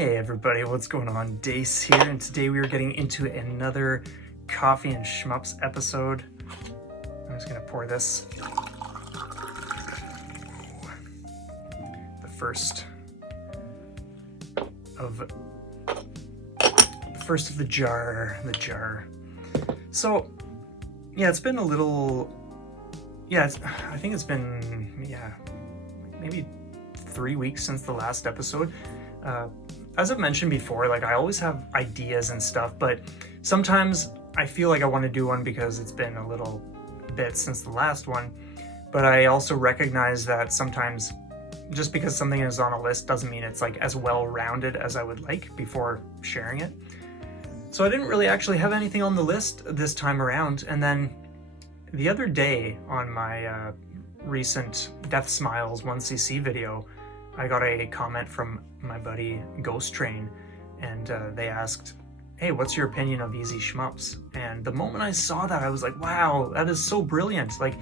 Hey everybody, what's going on? Dace here, and today we are getting into another Coffee and Shmups episode. I'm just gonna pour this. The first of the jar. So, yeah, it's been a little, I think it's been, maybe 3 weeks since the last episode. As I've mentioned before, like I always have ideas and stuff, but sometimes I feel like I want to do one because it's been a little bit since the last one, but I also recognize that sometimes just because something is on a list doesn't mean it's like as well-rounded as I would like before sharing it. So I didn't really actually have anything on the list this time around, and then the other day on my recent Death Smiles 1cc video, I got a comment from my buddy Ghosttrain, and they asked, hey, what's your opinion of Easy Shmups? And the moment I saw that, I was like, wow, that is so brilliant. Like,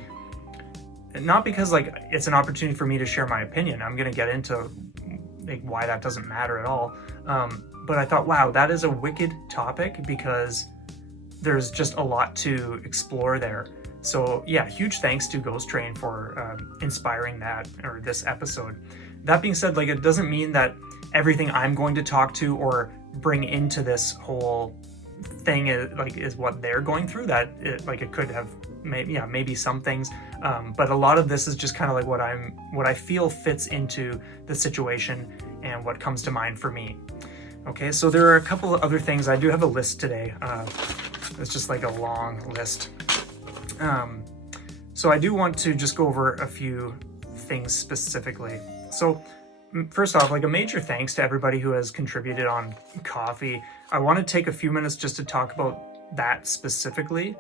not because like it's an opportunity for me to share my opinion. I'm gonna get into like why that doesn't matter at all. But I thought, wow, that is a wicked topic because there's just a lot to explore there. So yeah, huge thanks to Ghosttrain for inspiring that, or this episode. That being said, like it doesn't mean that everything I'm going to talk to or bring into this whole thing is what they're going through. That it could have maybe some things, but a lot of this is just kind of like what I feel fits into the situation and what comes to mind for me. Okay, so there are a couple of other things. I do have a list today. It's just like a long list. So I do want to just go over a few things specifically. So first off, like a major thanks to everybody who has contributed on Coffee. I want to take a few minutes just to talk about that specifically,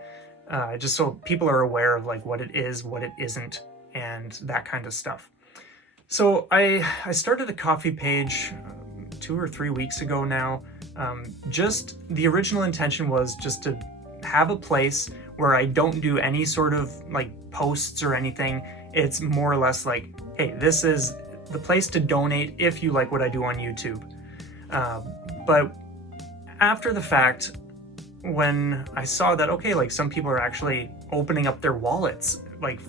just so people are aware of like what it is, what it isn't, and that kind of stuff. So I started a Coffee page 2 or 3 weeks ago now. Just the original intention was just to have a place where I don't do any sort of like posts or anything. It's more or less like, hey, this is the place to donate if you like what I do on YouTube. But after the fact, when I saw that, okay, like some people are actually opening up their wallets, like,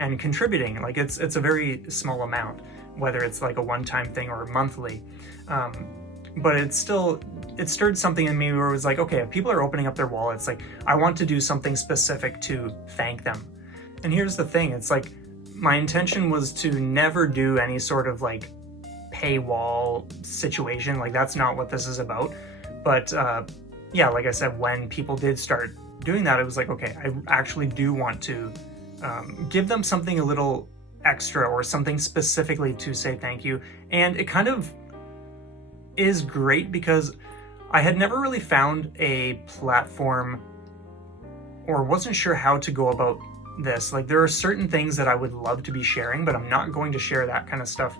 and contributing, like it's a very small amount, whether it's like a one-time thing or monthly. But it stirred something in me where it was like, okay, if people are opening up their wallets, like I want to do something specific to thank them. And here's the thing, it's like, my intention was to never do any sort of like paywall situation. Like that's not what this is about. But yeah, like I said, when people did start doing that, it was like, okay, I actually do want to give them something a little extra or something specifically to say thank you. And it kind of is great because I had never really found a platform or wasn't sure how to go about this. Like there are certain things that I would love to be sharing, but I'm not going to share that kind of stuff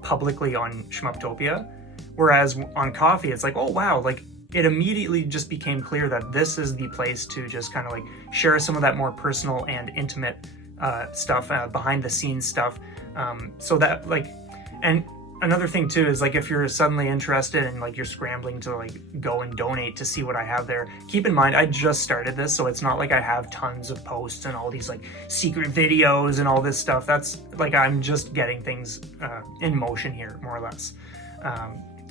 publicly on Shmuptopia. Whereas on Coffee, it's like, oh wow, like it immediately just became clear that this is the place to just kind of like share some of that more personal and intimate stuff, behind the scenes stuff. So that like, and another thing too is like if you're suddenly interested and like you're scrambling to like go and donate to see what I have there, keep in mind I just started this, so it's not like I have tons of posts and all these like secret videos and all this stuff. That's like I'm just getting things in motion here, more or less.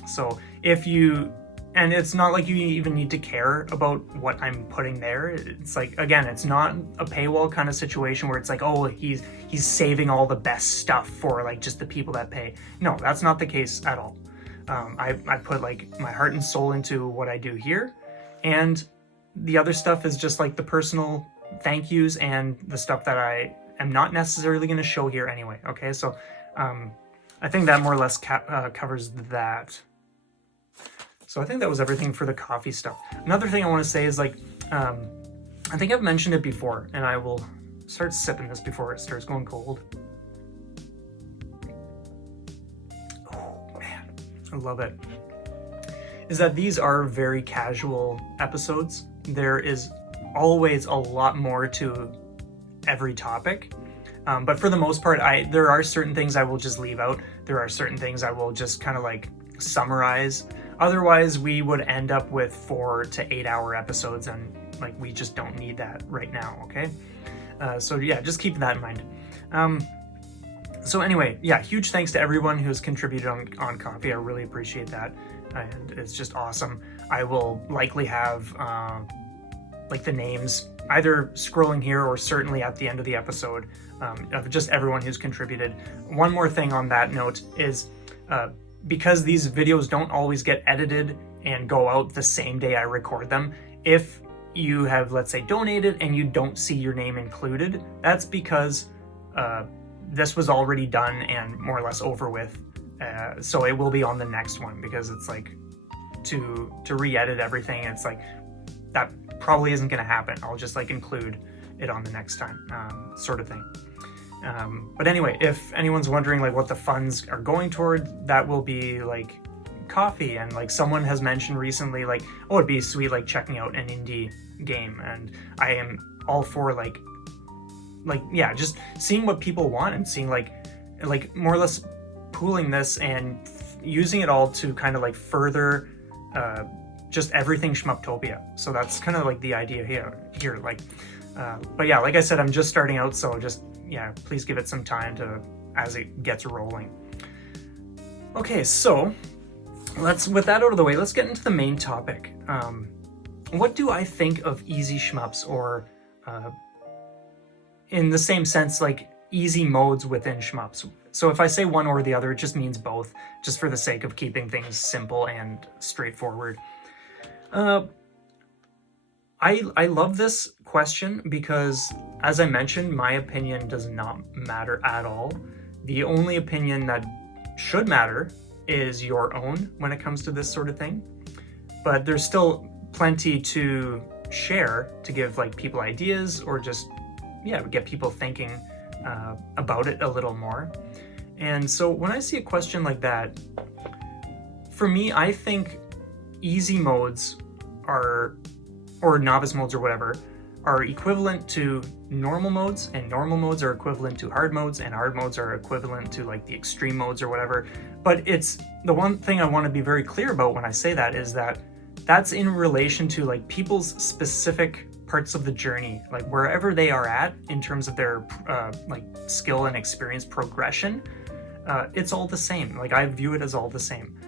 So if you, and it's not like you even need to care about what I'm putting there. It's like, again, it's not a paywall kind of situation where it's like, oh, he's saving all the best stuff for like just the people that pay. No, that's not the case at all. I put like my heart and soul into what I do here. And the other stuff is just like the personal thank yous and the stuff that I am not necessarily going to show here anyway. Okay, so I think that more or less covers that. So I think that was everything for the Coffee stuff. Another thing I want to say is like, I think I've mentioned it before, and I will start sipping this before it starts going cold. Oh man, I love it. Is that these are very casual episodes. There is always a lot more to every topic. But for the most part, there are certain things I will just leave out. There are certain things I will just kind of like summarize. Otherwise, we would end up with 4 to 8 hour episodes, and like we just don't need that right now, okay? So yeah, just keep that in mind. So anyway, yeah, huge thanks to everyone who's contributed on Coffee. I really appreciate that, and it's just awesome. I will likely have like the names either scrolling here or certainly at the end of the episode of just everyone who's contributed. One more thing on that note is because these videos don't always get edited and go out the same day I record them, if you have, let's say, donated and you don't see your name included, that's because this was already done and more or less over with. So it will be on the next one, because it's like to re-edit everything, it's like that probably isn't going to happen. I'll just like include it on the next time, sort of thing. But anyway, if anyone's wondering like what the funds are going toward, that will be like Coffee. And like someone has mentioned recently, like, oh, it'd be sweet like checking out an indie game, and I am all for like yeah, just seeing what people want and seeing like more or less pooling this and using it all to kind of like further just everything Shmuptopia. So that's kind of like the idea here. Like, but yeah, like I said, I'm just starting out, so just, yeah, please give it some time as it gets rolling. Okay, so with that out of the way, let's get into the main topic. What do I think of easy shmups, or in the same sense, like easy modes within shmups? So if I say one or the other, it just means both, just for the sake of keeping things simple and straightforward. I love this question because, as I mentioned, my opinion does not matter at all. The only opinion that should matter is your own when it comes to this sort of thing. But there's still plenty to share to give like people ideas, or just, yeah, get people thinking about it a little more. And so when I see a question like that, for me, I think easy modes are, or novice modes or whatever, are equivalent to normal modes, and normal modes are equivalent to hard modes, and hard modes are equivalent to like the extreme modes or whatever. But it's the one thing I want to be very clear about when I say that is that that's in relation to like people's specific parts of the journey, like wherever they are at in terms of their like skill and experience progression. It's all the same. Like I view it as all the same.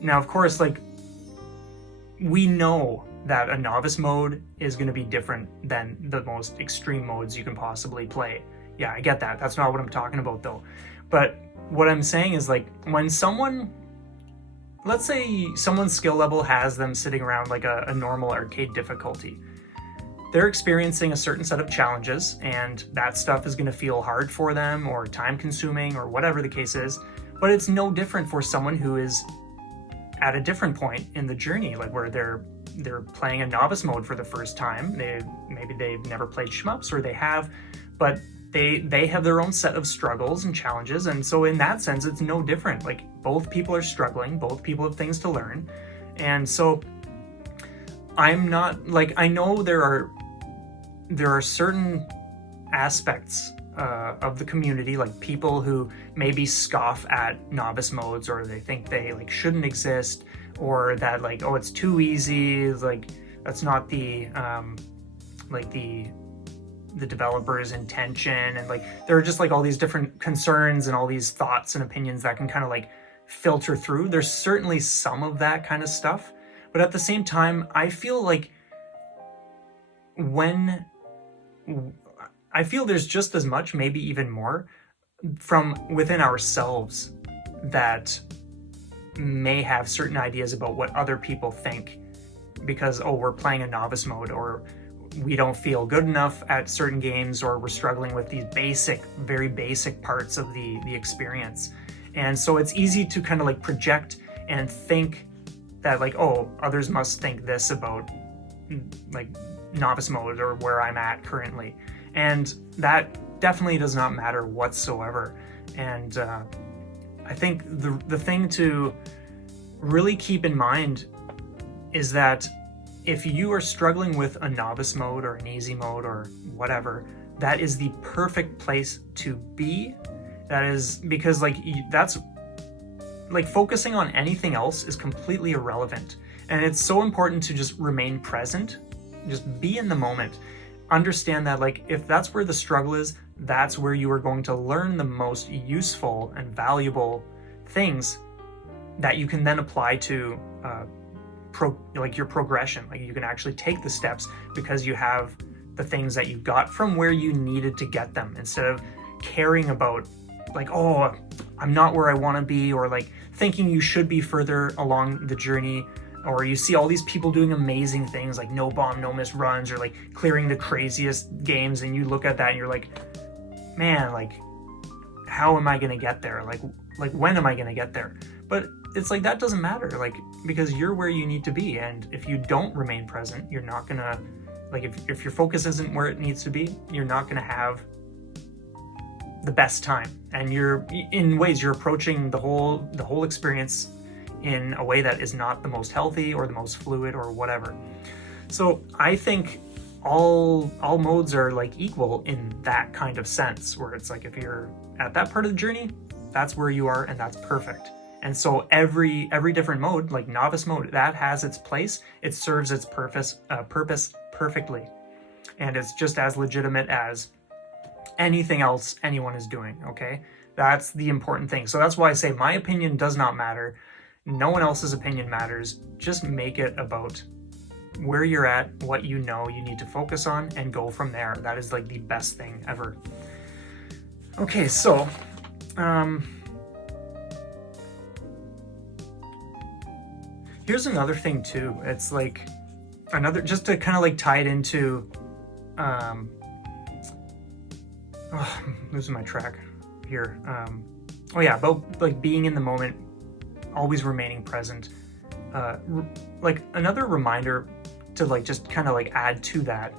Now, of course, like we know that a novice mode is going to be different than the most extreme modes you can possibly play. Yeah, I get that. That's not what I'm talking about though. But what I'm saying is like when someone, let's say someone's skill level has them sitting around like a normal arcade difficulty, they're experiencing a certain set of challenges, and that stuff is going to feel hard for them or time consuming or whatever the case is. But it's no different for someone who is at a different point in the journey, like where they're playing a novice mode for the first time. Maybe they've never played shmups, or they have, but they have their own set of struggles and challenges. And so in that sense, it's no different. Like both people are struggling, both people have things to learn. And so I'm not like, I know there are certain aspects of the community, like people who maybe scoff at novice modes, or they think they like shouldn't exist, or that like, oh, it's too easy, like that's not the like the developer's intention. And like there are just like all these different concerns and all these thoughts and opinions that can kind of like filter through. There's certainly some of that kind of stuff, but at the same time, I feel like there's just as much, maybe even more, from within ourselves that may have certain ideas about what other people think because, oh, we're playing a novice mode, or we don't feel good enough at certain games, or we're struggling with these very basic parts of the experience. And so it's easy to kind of like project and think that like, oh, others must think this about like novice mode or where I'm at currently. And that definitely does not matter whatsoever. And I think the thing to really keep in mind is that if you are struggling with a novice mode or an easy mode or whatever, that is the perfect place to be. That is because like that's like focusing on anything else is completely irrelevant. And it's so important to just remain present, just be in the moment. Understand that like if that's where the struggle is, that's where you are going to learn the most useful and valuable things that you can then apply to like your progression. Like you can actually take the steps because you have the things that you got from where you needed to get them, instead of caring about like, oh, I'm not where I want to be, or like thinking you should be further along the journey, or you see all these people doing amazing things like no bomb, no miss runs, or like clearing the craziest games, and you look at that and you're like, man, like how am I going to get there? Like when am I going to get there? But it's like that doesn't matter, like because you're where you need to be, and if you don't remain present, you're not gonna, like if your focus isn't where it needs to be, you're not gonna have the best time, and you're in ways you're approaching the whole experience in a way that is not the most healthy or the most fluid or whatever. So I think all modes are like equal in that kind of sense, where it's like if you're at that part of the journey, that's where you are, and that's perfect. And so every different mode, like novice mode, that has its place. It serves its purpose perfectly, and it's just as legitimate as anything else anyone is doing. Okay, that's the important thing. So that's why I say my opinion does not matter. No one else's opinion matters. Just make it about where you're at, what you know you need to focus on, and go from there. That is like the best thing ever. Okay, so here's another thing too. It's like another, just to kind of like tie it into I'm losing my track here. Oh yeah, about like being in the moment, always remaining present. Like another reminder to like just kind of like add to that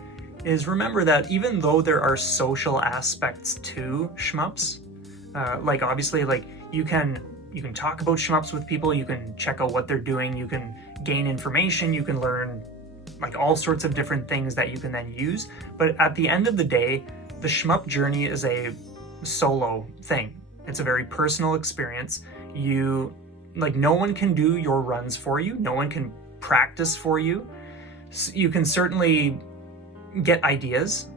is, remember that even though there are social aspects to shmups, like obviously like you can talk about shmups with people, you can check out what they're doing, you can gain information, you can learn like all sorts of different things that you can then use. But at the end of the day, the shmup journey is a solo thing. It's a very personal experience. No one can do your runs for you. No one can practice for you. You can certainly get ideas.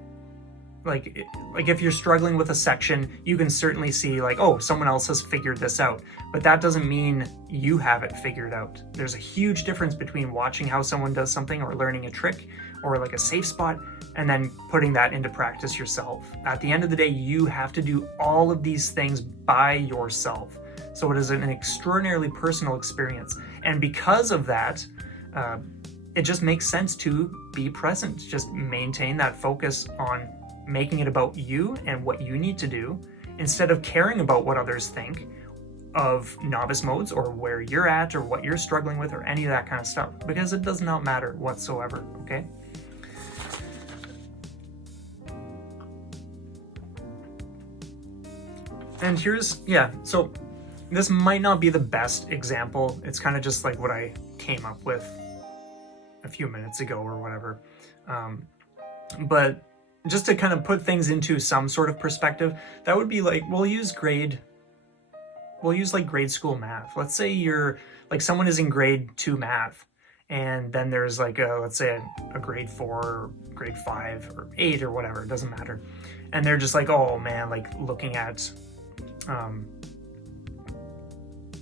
Like if you're struggling with a section, you can certainly see like, oh, someone else has figured this out. But that doesn't mean you have it figured out. There's a huge difference between watching how someone does something, or learning a trick, or like a safe spot, and then putting that into practice yourself. At the end of the day, you have to do all of these things by yourself. So it is an extraordinarily personal experience. And because of that, it just makes sense to be present. Just maintain that focus on making it about you and what you need to do, instead of caring about what others think of novice modes, or where you're at, or what you're struggling with, or any of that kind of stuff, because it does not matter whatsoever, okay? And so this might not be the best example. It's kind of just like what I came up with a few minutes ago or whatever. But just to kind of put things into some sort of perspective, that would be like, we'll use like grade school math. Let's say you're like, someone is in grade 2 math, and then there's like let's say a grade 4 or grade 5 or 8 or whatever, it doesn't matter. And they're just like, oh man, like looking at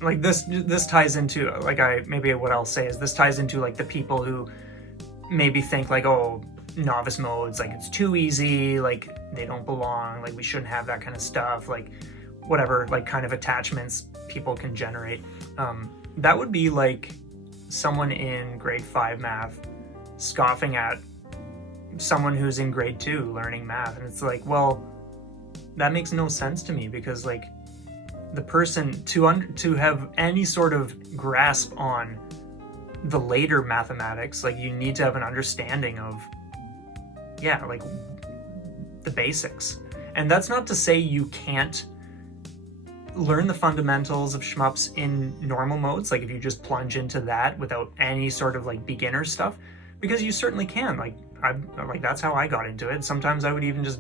like this ties into like what I'll say is this ties into like the people who maybe think like, oh, novice modes, like it's too easy, like they don't belong, like we shouldn't have that kind of stuff, like whatever, like kind of attachments people can generate. That would be like someone in grade 5 math scoffing at someone who's in grade 2 learning math. And it's like, well, that makes no sense to me, because like the person to have any sort of grasp on the later mathematics, like you need to have an understanding of like the basics. And that's not to say you can't learn the fundamentals of shmups in normal modes, like if you just plunge into that without any sort of like beginner stuff, because you certainly can. Like that's how I got into it. Sometimes I would even just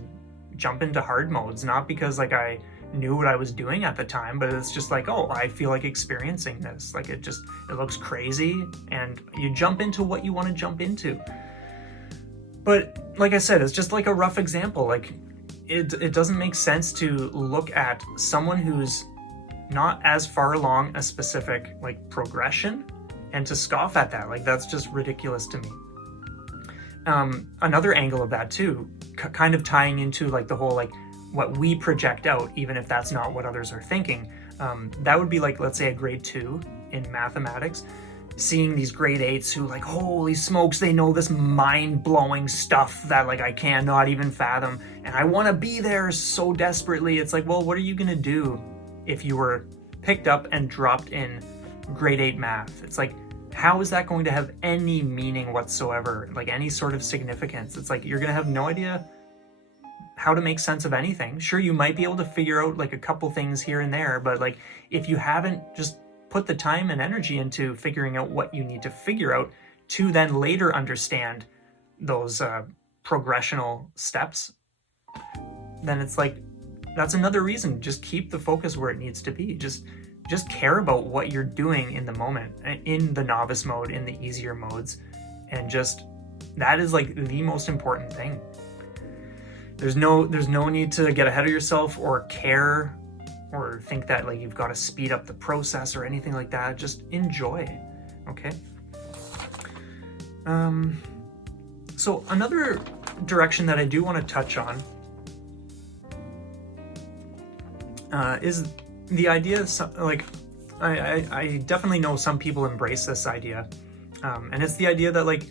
jump into hard modes, not because like I knew what I was doing at the time, but it's just like, oh, I feel like experiencing this. Like it looks crazy, and you jump into what you want to jump into. But like I said, it's just like a rough example. Like it doesn't make sense to look at someone who's not as far along a specific like progression and to scoff at that. Like that's just ridiculous to me. Another angle of that too, kind of tying into like the whole like what we project out, even if that's not what others are thinking. That would be like, let's say a grade 2 in mathematics, seeing these grade 8s who like, holy smokes, they know this mind-blowing stuff that like I cannot even fathom, and I want to be there so desperately. It's like, well, what are you gonna do if you were picked up and dropped in grade 8 math? It's like, how is that going to have any meaning whatsoever, like any sort of significance? It's like you're gonna have no idea how to make sense of anything. Sure, you might be able to figure out like a couple things here and there, but like if you haven't just put the time and energy into figuring out what you need to figure out to then later understand those progressional steps, then it's like, that's another reason. Just keep the focus where it needs to be. Just care about what you're doing in the moment, in the novice mode, in the easier modes, and just, that is like the most important thing. There's no need to get ahead of yourself or care or think that like you've got to speed up the process or anything like that. Just enjoy, okay? So another direction that I do want to touch on is the idea of like, I definitely know some people embrace this idea, and it's the idea that like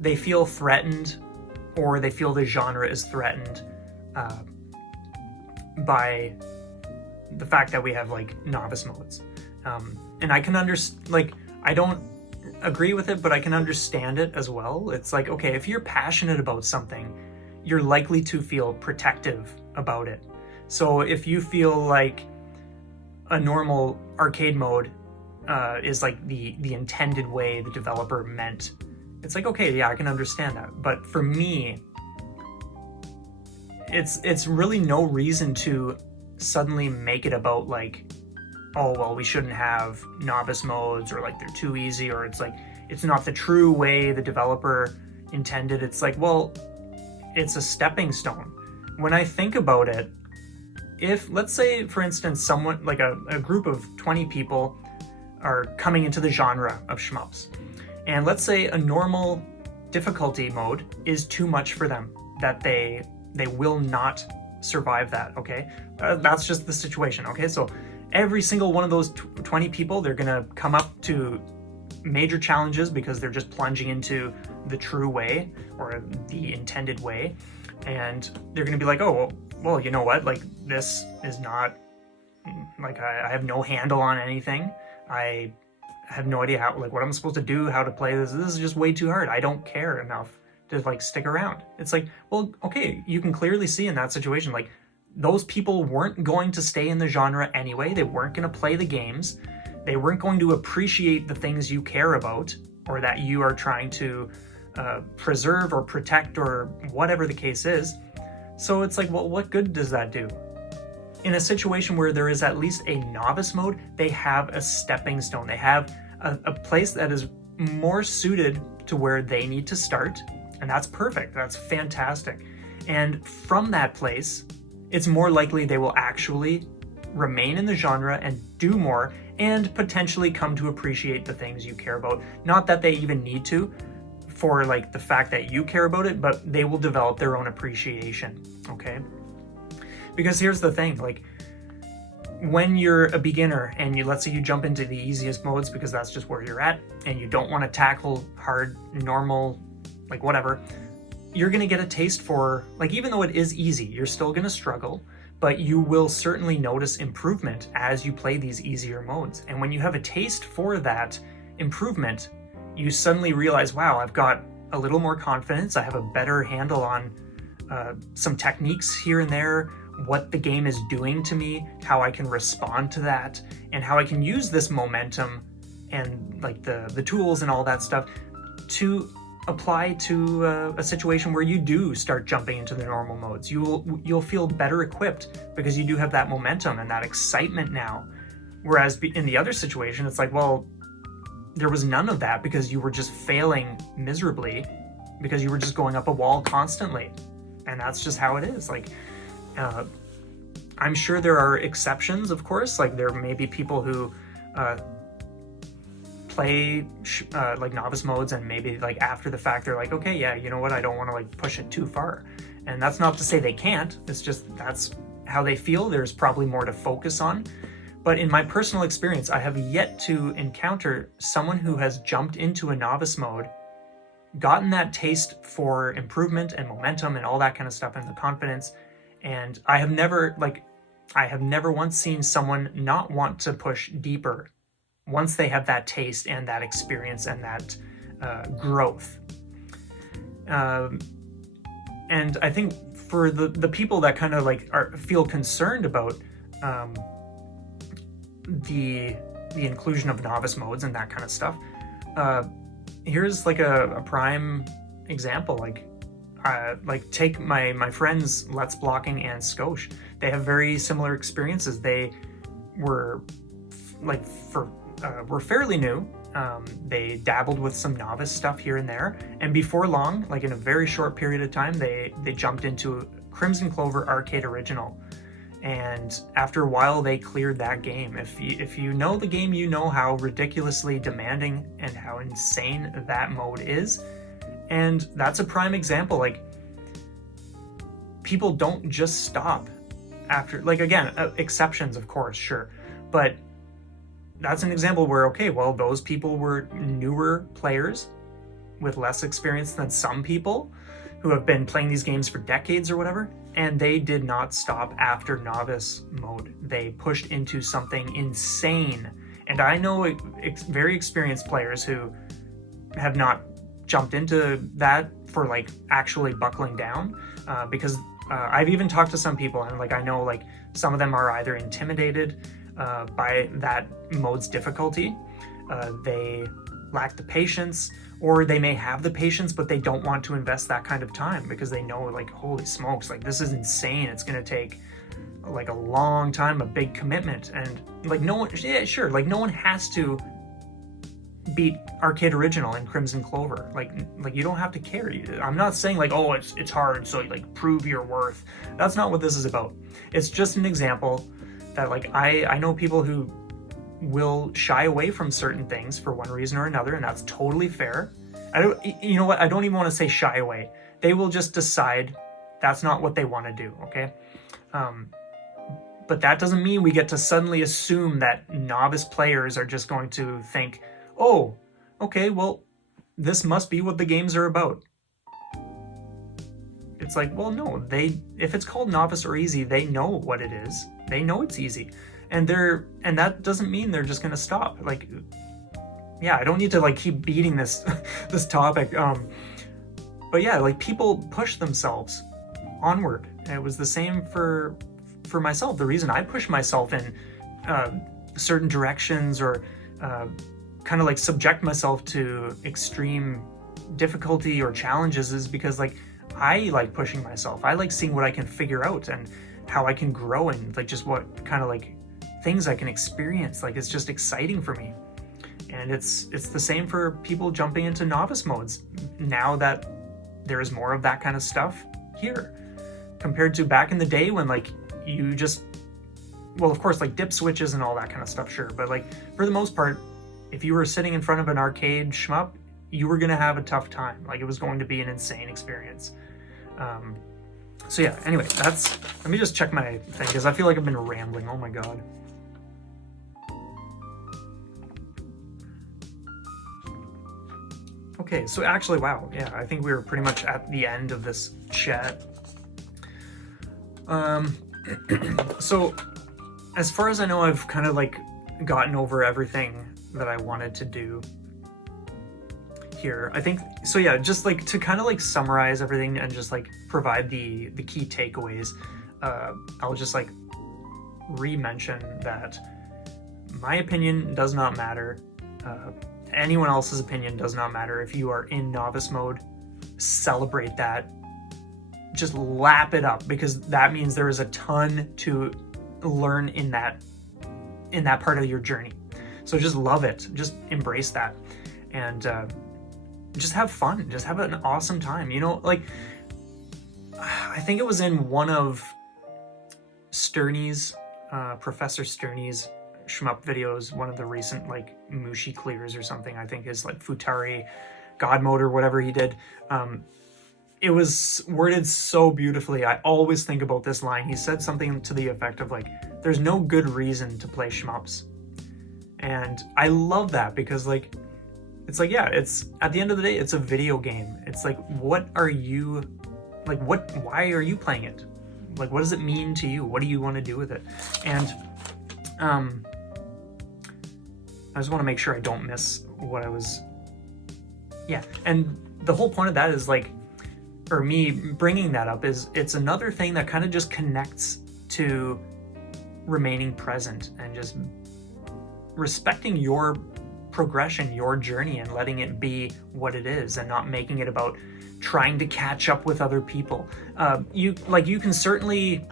they feel threatened, or they feel the genre is threatened by the fact that we have like novice modes. And I can like, I don't agree with it, but I can understand it as well. It's like, okay, if you're passionate about something, you're likely to feel protective about it. So if you feel like a normal arcade mode is like the intended way the developer meant, it's like, okay, yeah, I can understand that. But for me, it's really no reason to suddenly make it about like, oh, well, we shouldn't have novice modes, or like they're too easy, or it's like, it's not the true way the developer intended. It's like, well, it's a stepping stone. When I think about it, if, let's say, for instance, someone, like a group of 20 people are coming into the genre of shmups, and let's say a normal difficulty mode is too much for them, that they will not survive that, okay? That's just the situation, okay? So every single one of those 20 people, they're gonna come up to major challenges because they're just plunging into the true way, or the intended way, and they're gonna be like, oh, well, you know what? Like, this is not, like, I have no handle on anything. I have no idea how, like, what I'm supposed to do, how to play this. This is just way too hard. I don't care enough to, like, stick around. It's like, well, okay, you can clearly see in that situation, like, those people weren't going to stay in the genre anyway. They weren't going to play the games. They weren't going to appreciate the things you care about, or that you are trying to preserve or protect, or whatever the case is. So it's like, well, what good does that do? In a situation where there is at least a novice mode, they have a stepping stone. They have a place that is more suited to where they need to start, and that's perfect. That's fantastic. And from that place, it's more likely they will actually remain in the genre and do more, and potentially come to appreciate the things you care about. Not that they even need to, for like the fact that you care about it, but they will develop their own appreciation, okay? Because here's the thing, like, when you're a beginner and let's say you jump into the easiest modes because that's just where you're at, and you don't want to tackle hard, normal, like whatever, you're gonna get a taste for, like, even though it is easy, you're still gonna struggle, but you will certainly notice improvement as you play these easier modes. And when you have a taste for that improvement, you suddenly realize, wow, I've got a little more confidence. I have a better handle on some techniques here and there, what the game is doing to me, how I can respond to that, and how I can use this momentum and like the tools and all that stuff to apply to a situation where you do start jumping into the normal modes. You'll feel better equipped because you do have that momentum and that excitement now. Whereas in the other situation, it's like, well, there was none of that because you were just failing miserably because you were just going up a wall constantly. And that's just how it is. Like, I'm sure there are exceptions, of course. Like, there may be people who play like novice modes, and maybe like after the fact they're like, okay, yeah, you know what, I don't want to like push it too far. And that's not to say they can't, it's just that's how they feel. There's probably more to focus on. But in my personal experience, I have yet to encounter someone who has jumped into a novice mode, gotten that taste for improvement and momentum and all that kind of stuff and the confidence. And I have never once seen someone not want to push deeper once they have that taste and that experience and that growth. And I think for the people that kind of like feel concerned about the inclusion of novice modes and that kind of stuff, here's like a prime example. Like take my friends Let's Blocking and Skosh. They have very similar experiences. They were were fairly new. They dabbled with some novice stuff here and there, and before long, like in a very short period of time, they jumped into Crimson Clover Arcade Original. And after a while, they cleared that game. If you know the game, you know how ridiculously demanding and how insane that mode is. And that's a prime example. Like, people don't just stop after, like, again, exceptions, of course, sure. But that's an example where, okay, well, those people were newer players with less experience than some people who have been playing these games for decades or whatever, and they did not stop after novice mode. They pushed into something insane. And I know very experienced players who have not jumped into that for like actually buckling down, because I've even talked to some people, and like I know like some of them are either intimidated by that mode's difficulty, they lack the patience, or they may have the patience but they don't want to invest that kind of time because they know, like, holy smokes, like this is insane, it's gonna take like a long time, a big commitment. And like no one, yeah, sure, like no one has to beat Arcade Original and Crimson Clover. Like you don't have to care. I'm not saying like, oh, it's hard, so like prove your worth. That's not what this is about. It's just an example that like I know people who will shy away from certain things for one reason or another, and that's totally fair. You know what? I don't even want to say shy away. They will just decide that's not what they want to do. Okay. But that doesn't mean we get to suddenly assume that novice players are just going to think, oh, okay, well, this must be what the games are about. It's like, well, no, if it's called novice or easy, they know what it is. They know it's easy. And that doesn't mean they're just gonna stop. Like, yeah, I don't need to like keep beating this this topic. But yeah, like people push themselves onward. And it was the same for myself. The reason I push myself in certain directions or kind of like subject myself to extreme difficulty or challenges is because like I like pushing myself. I like seeing what I can figure out and how I can grow and like just what kind of like things I can experience. Like it's just exciting for me. And it's the same for people jumping into novice modes now that there is more of that kind of stuff here compared to back in the day when like you just, well, of course, like dip switches and all that kind of stuff, sure, but like for the most part, if you were sitting in front of an arcade shmup, you were gonna have a tough time. Like it was going to be an insane experience. So yeah, anyway, let me just check my thing because I feel like I've been rambling. Oh my god. Okay, so actually, wow, yeah, I think we were pretty much at the end of this chat. So as far as I know, I've kind of like gotten over everything that I wanted to do here. I think, so yeah, just like to kind of like summarize everything and just like provide the key takeaways, I'll just like re-mention that my opinion does not matter. anyone else's opinion does not matter. If you are in novice mode, celebrate that. Just lap it up, because that means there is a ton to learn in that part of your journey. So just love it. Just embrace that. And just have fun. Just have an awesome time. You know, like, I think it was in one of Sterney's, Professor Sterney's Shmup videos, one of the recent, like, Mushi clears or something, I think is like Futari God Mode or whatever he did. It was worded so beautifully. I always think about this line. He said something to the effect of like, there's no good reason to play Shmups. And I love that, because like, it's like, yeah, it's, at the end of the day, it's a video game. It's like, what are you, like, why are you playing it? Like, what does it mean to you? What do you want to do with it? And I just want to make sure I don't miss what I was, yeah. And the whole point of that is like, or me bringing that up is, it's another thing that kind of just connects to remaining present and just respecting your progression, your journey, and letting it be what it is, and not making it about trying to catch up with other people. You can certainly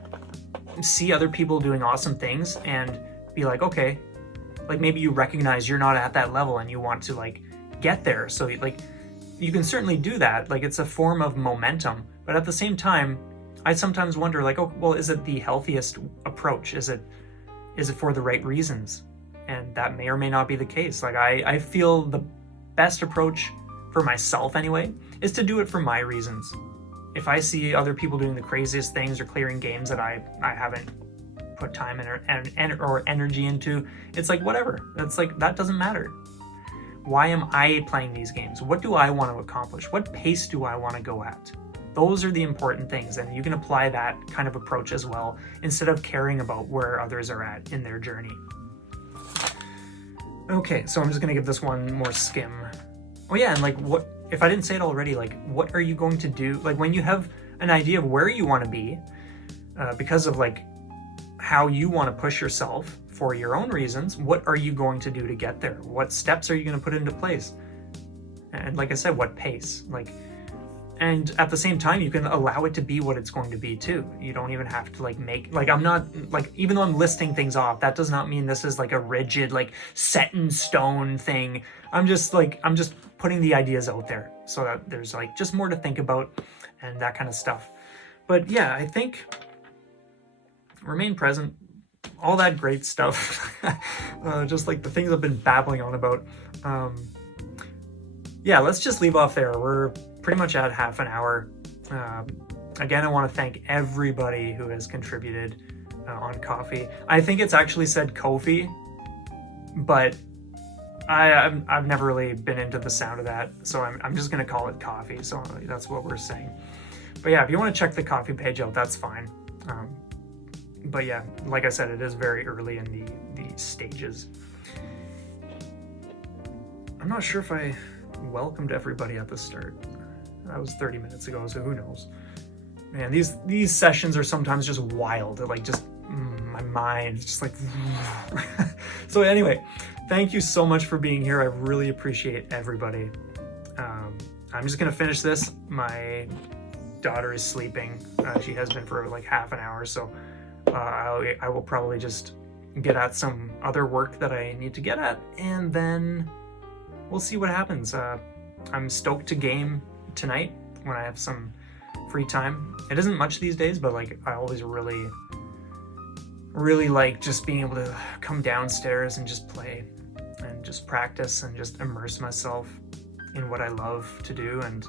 see other people doing awesome things and be like, okay, like maybe you recognize you're not at that level and you want to like get there. So like, you can certainly do that. Like, it's a form of momentum, but at the same time, I sometimes wonder like, oh, well, is it the healthiest approach? Is it for the right reasons? And that may or may not be the case. Like, I feel the best approach for myself anyway is to do it for my reasons. If I see other people doing the craziest things or clearing games that I haven't put time or energy into, it's like, whatever. It's like, that doesn't matter. Why am I playing these games? What do I want to accomplish? What pace do I want to go at? Those are the important things, and you can apply that kind of approach as well, instead of caring about where others are at in their journey. Okay, so I'm just gonna give this one more skim. Oh yeah, and like, what if I didn't say it already, like, what are you going to do? Like, when you have an idea of where you want to be, because of like how you want to push yourself for your own reasons, what are you going to do to get there? What steps are you going to put into place? And like I said, what pace? Like, and at the same time, you can allow it to be what it's going to be too. You don't even have to like make, like, I'm not like, even though I'm listing things off, that does not mean this is like a rigid, like set in stone thing. I'm just putting the ideas out there so that there's like just more to think about and that kind of stuff. But yeah, I think remain present, all that great stuff, just like the things I've been babbling on about. Yeah, let's just leave off there. We're pretty much at half an hour. Again, I want to thank everybody who has contributed on Ko-fi. I think it's actually said Ko-fi, but I've never really been into the sound of that, so I'm just going to call it Ko-fi, so that's what we're saying. But yeah, if you want to check the Ko-fi page out, that's fine. But yeah, like I said, it is very early in the stages. I'm not sure if I welcomed everybody at the start. That was 30 minutes ago, so who knows? Man, these sessions are sometimes just wild. They're like just my mind just like. So anyway, thank you so much for being here. I really appreciate everybody. I'm just gonna finish this. My daughter is sleeping. She has been for like half an hour, so I will probably just get at some other work that I need to get at, and then we'll see what happens. I'm stoked to game tonight when I have some free time. It isn't much these days, but like I always really like just being able to come downstairs and just play and just practice and just immerse myself in what I love to do. And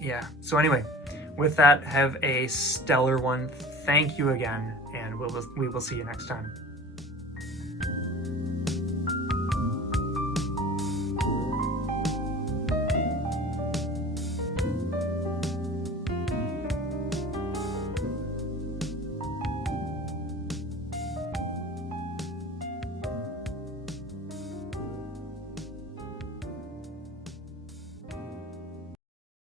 yeah, so anyway, with that, have a stellar one. Thank you again, and we will see you next time.